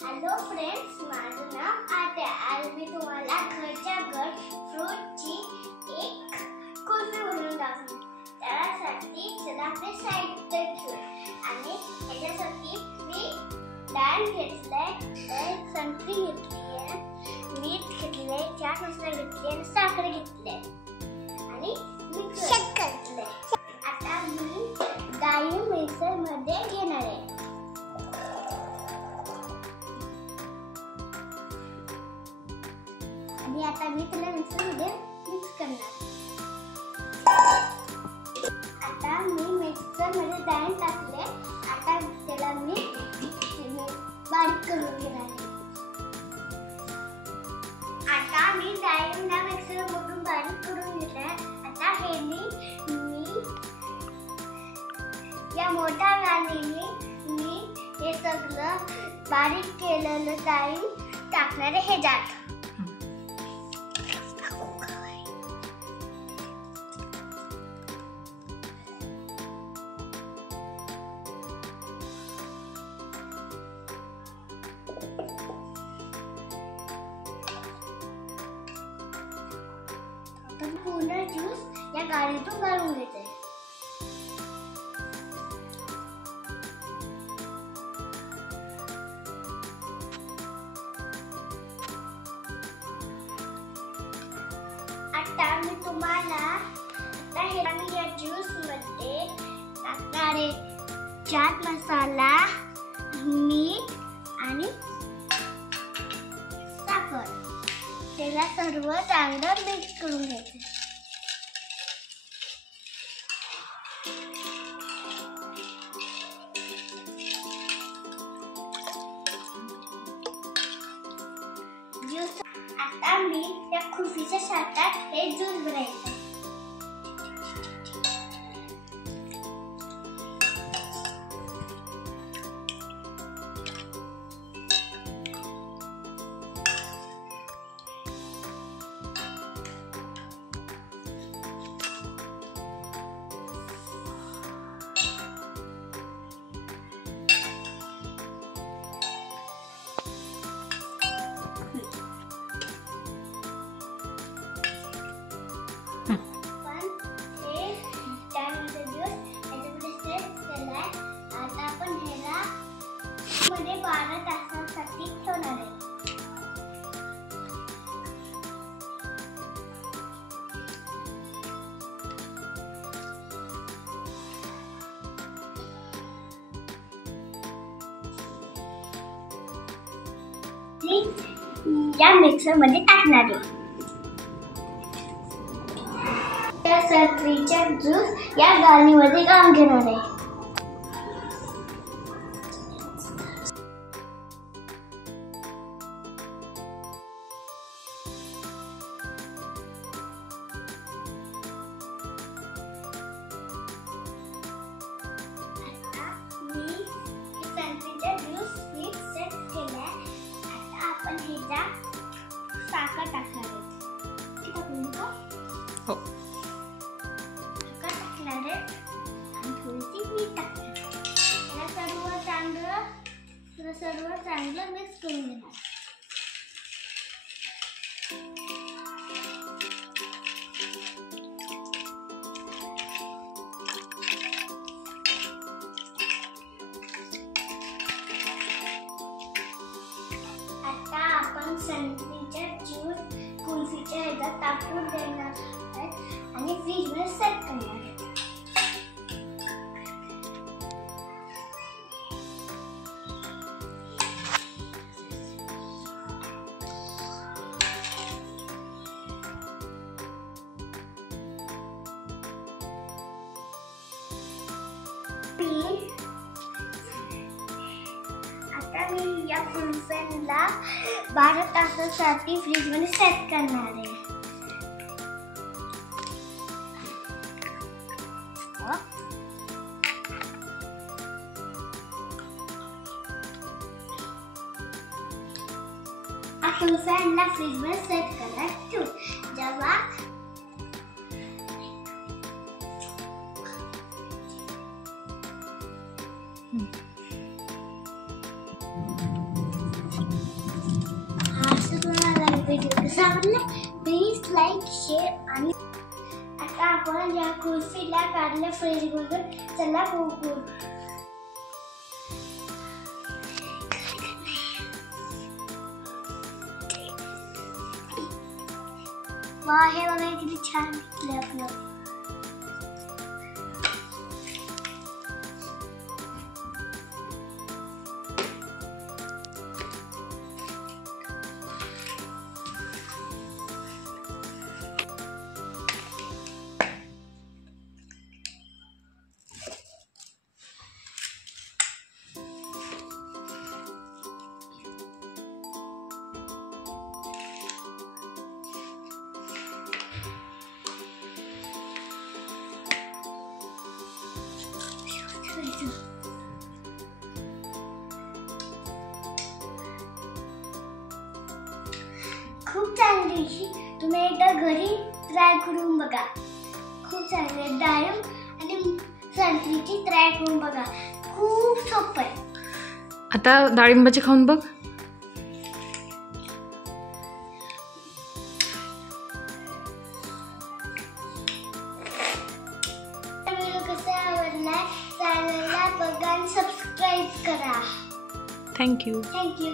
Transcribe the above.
Hello friends, माझं नाव आद्या. आज मी तुम्हाला घरच्या घर फ्रूटची एक कुल्फी बनवून दाखवते. त्यासाठी चला आपले साहित्य घेऊ. आणि याच्यासाठी मी डाळ घेतलाय, संत्री घेतली, मीठ घेतले, चाट मसाला घेतले आणि साखर घेतले आणि शक्कर घेतले. आता मी डाळी मिक्सर मध्ये घेणार आहे. आणि आता मी त्याला मिक्सरमध्ये मिक्स करणार. आता मी मिक्सरमध्ये डाळ टाकले. आता त्याला मी बारीक करून घेणार. आता मी डाळीला मिक्सरमधून बारीक करून घेतला. आता हे मी या मोठ्या गाडीने मी हे सगळं बारीक केलेलं डाळी टाकणार आहे ह्याच्यात. पूर्ण ज्यूस या गाडीतून काढून घेते. आता मी तुम्हाला या ज्यूस मध्ये टाकणारे चाट मसाला, मीठ आणि साखर त्याला सर्व चांगलं मिक्स करून घ्यायचं. ज्यूस आता मी त्या कुल्फीच्या साच्यात हे ज्यूस भरायचं. मध्ये 12 तासांसाठी ठेवणार आहे. या मिक्सर मध्ये टाकणार आहे. या संत्रीचा ज्यूस या गाळणीमध्ये घालून घेणार आहे. साखर टाकणार आहे आणि थोडीशी मीठ टाकणार. सर्व चांगलं मिक्स करून घेणार. आता आपण संत्रीचा ज्यूस कुल्फीच्या ह्याच्यात टाकून देणार आणि फ्रीजमध्ये सेट करणार. आता मी या कुल्फ्यांना 12 तासासाठी फ्रीजमध्ये सेट करणार आहे. कुल्फ्यांना फ्रीजमध्ये सेट करणार ठेवू. जेव्हा कसं आवडलं प्लीज लाईक शेअर आणि आता आपण या कुल्फीला काढलं फ्रीज मधून. चला बघू. वा हे बघा किती छान दिसले आपलं. खूप चांगली ही तुम्ही एकदा घरी ट्राय करून बघा. खूप चांगले डाळिंब आणि संत्रीची ट्राय करून बघा. खूप सोपं आहे. आता डाळिंबाचे खाऊन बघ. व्हिडिओ कसा आवडला चॅनलला बघा आणि सबस्क्राईब करा. थँक्यू. थँक्यू.